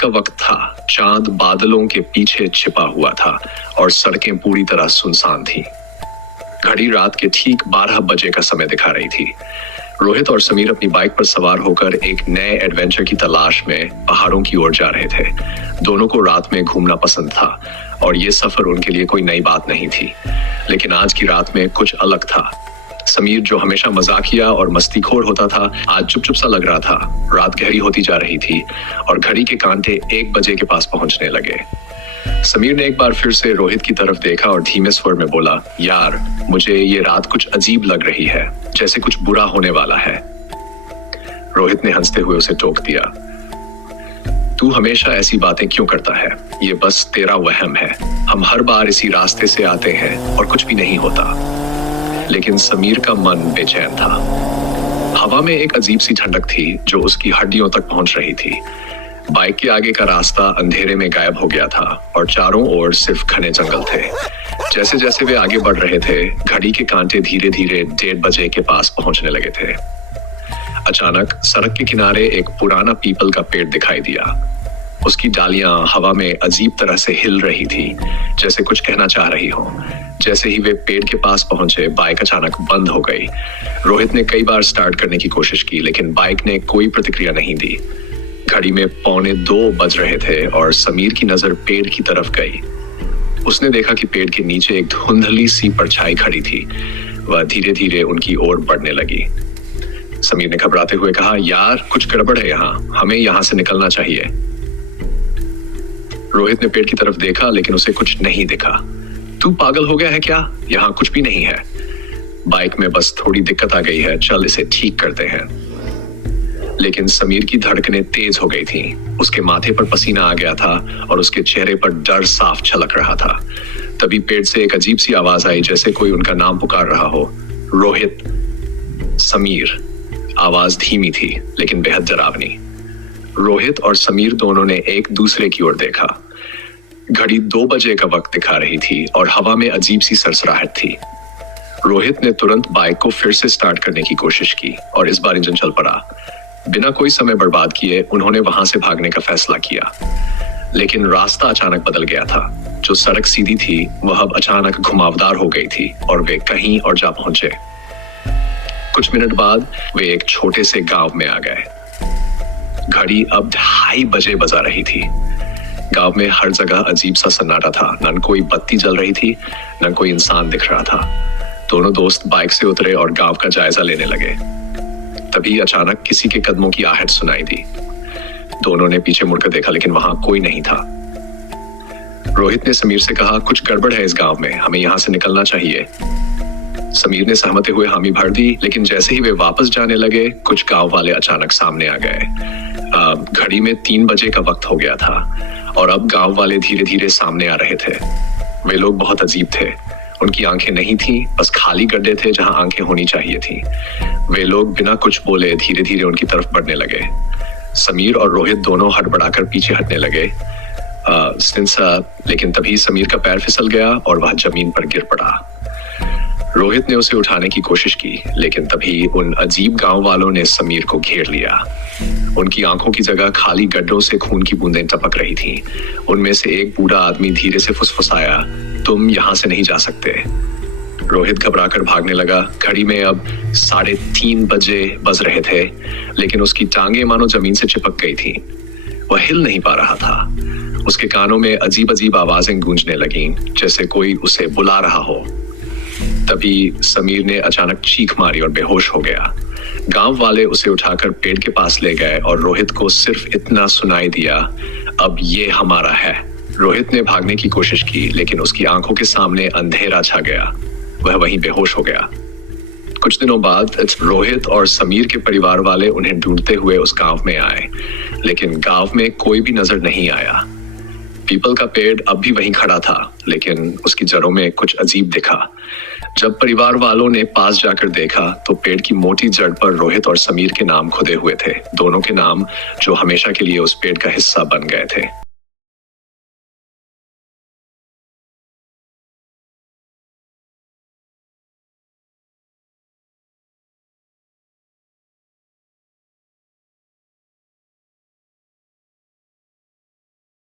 का वक्त था। चांद बादलों के पीछे छिपा हुआ था और सड़कें पूरी तरह सुनसान थीं। घड़ी रात के ठीक 12 बजे का समय दिखा रही थी। रोहित और समीर अपनी बाइक पर सवार होकर एक नए एडवेंचर की तलाश में पहाड़ों की ओर जा रहे थे। दोनों को रात में घूमना पसंद था और ये सफर उनके लिए कोई नई बात नहीं थी, लेकिन आज की रात में कुछ अलग था। समीर, जो हमेशा मजाकिया और मस्तीखोर होता था, आज चुप सा लग रहा था। रात गहरी होती जा रही थी और घड़ी के कांटे 1 बजे के पास पहुंचने लगे। समीर ने एक बार फिर से रोहित की तरफ देखा और धीमे स्वर में बोला, यार, मुझे ये रात कुछ अजीब लग रही है, जैसे कुछ बुरा होने वाला है। रोहित ने हंसते हुए उसे टोक दिया, तू हमेशा ऐसी बातें क्यों करता है? ये बस तेरा वहम है। हम हर बार इसी रास्ते से आते हैं और कुछ भी नहीं होता। लेकिन समीर का मन बेचैन था। हवा में एक अजीब सी ठंडक थी जो उसकी हड्डियों तक पहुंच रही थी। बाइक के आगे का रास्ता अंधेरे में गायब हो गया था और चारों ओर सिर्फ घने जंगल थे। जैसे जैसे वे आगे बढ़ रहे थे, घड़ी के कांटे धीरे धीरे 1:30 बजे के पास पहुंचने लगे थे। अचानक सड़क के किनारे एक पुराना पीपल का पेड़ दिखाई दिया। उसकी डालियां हवा में अजीब तरह से हिल रही थी, जैसे कुछ कहना चाह रही हो। जैसे ही वे पेड़ के पास पहुंचे, बाइक अचानक बंद हो गई। रोहित ने कई बार स्टार्ट करने की कोशिश की, लेकिन बाइक ने कोई प्रतिक्रिया नहीं दी। घड़ी में 1:45 बज रहे थे और समीर की नजर पेड़ की तरफ गई। उसने देखा कि पेड़ के नीचे एक धुंधली सी परछाई खड़ी थी। वह धीरे धीरे उनकी ओर बढ़ने लगी। समीर ने घबराते हुए कहा, यार, कुछ गड़बड़ है यहाँ, हमें यहाँ से निकलना चाहिए। रोहित ने पेड़ की तरफ देखा, लेकिन उसे कुछ नहीं दिखा। तू पागल हो गया है क्या? यहाँ कुछ भी नहीं है। बाइक में बस थोड़ी दिक्कत आ गई है, चल इसे ठीक करते हैं। लेकिन समीर की धड़कनें तेज हो गई थीं। उसके माथे पर पसीना आ गया था और उसके चेहरे पर डर साफ झलक रहा था। तभी पेड़ से एक अजीब सी आवाज आई, जैसे कोई उनका नाम पुकार रहा हो। रोहित, समीर। आवाज धीमी थी लेकिन बेहद डरावनी। रोहित और समीर दोनों ने एक दूसरे की ओर देखा। घड़ी 2 बजे का वक्त दिखा रही थी और हवा में अजीब सी सरसराहट थी। रोहित ने तुरंत बाइक को फिर से स्टार्ट करने की कोशिश की और इस बार इंजन चल पड़ा। बिना कोई समय बर्बाद किए उन्होंने वहां से भागने का फैसला किया, लेकिन रास्ता अचानक बदल गया था। जो सड़क सीधी थी वह अब अचानक घुमावदार हो गई थी और वे कहीं और जा पहुंचे। कुछ मिनट बाद वे एक छोटे से गांव में आ गए। घड़ी अब 2:30 बजे बजा रही थी। गांव में हर जगह अजीब सा सन्नाटा था। न कोई बत्ती जल रही थी, न कोई इंसान दिख रहा था। दोनों दोस्त बाइक से उतरे और गांव का जायजा लेने लगे। तभी अचानक किसी के कदमों की आहट सुनाई दी। दोनों ने पीछे मुड़कर देखा, लेकिन वहां कोई नहीं था। रोहित ने समीर से कहा, कुछ गड़बड़ है इस गांव में, हमें यहाँ से निकलना चाहिए। समीर ने सहमते हुए हामी भर दी, लेकिन जैसे ही वे वापस जाने लगे, कुछ गांव वाले अचानक सामने आ गए। घड़ी में 3 बजे का वक्त हो गया था और अब गांव वाले धीरे धीरे सामने आ रहे थे। वे लोग बहुत अजीब थे। उनकी आंखें नहीं थीं, बस खाली गड्ढे थे जहां आंखें होनी चाहिए थीं। वे लोग बिना कुछ बोले धीरे धीरे उनकी तरफ बढ़ने लगे। समीर और रोहित दोनों हड़बड़ाकर पीछे हटने लगे। लेकिन तभी समीर का पैर फिसल गया और वह जमीन पर गिर पड़ा। रोहित ने उसे उठाने की कोशिश की, लेकिन तभी उन अजीब गांव वालों ने समीर को घेर लिया। उनकी आंखों की जगह खाली गड्ढों से खून की बूंदें टपक रही थीं। उनमें से एक बूढ़ा आदमी धीरे से फुसफुसाया, तुम यहाँ से नहीं जा सकते। रोहित घबराकर भागने लगा। घड़ी में अब 3:30 बजे बज रहे थे, लेकिन उसकी टांगें मानो जमीन से चिपक गई थीं। वह हिल नहीं पा रहा था। उसके कानों में अजीब अजीब आवाजें गूंजने लगीं, जैसे कोई उसे बुला रहा हो। तभी समीर ने अचानक चीख मारी और बेहोश हो गया। गांव वाले उसे उठाकर पेड़ के पास ले गए और रोहित को सिर्फ इतना सुनाई दिया, अब ये हमारा है। रोहित ने भागने की कोशिश की, लेकिन उसकी आंखों के सामने अंधेरा छा गया। वह वहीं बेहोश हो गया। कुछ दिनों बाद रोहित और समीर के परिवार वाले उन्हें ढूंढते हुए उस गांव में आए, लेकिन गांव में कोई भी नजर नहीं आया। पीपल का पेड़ अब भी वहीं खड़ा था, लेकिन उसकी जड़ों में कुछ अजीब दिखा। जब परिवार वालों ने पास जाकर देखा तो पेड़ की मोटी जड़ पर रोहित और समीर के नाम खुदे हुए थे, दोनों के नाम जो हमेशा के लिए उस पेड़ का हिस्सा बन गए थे।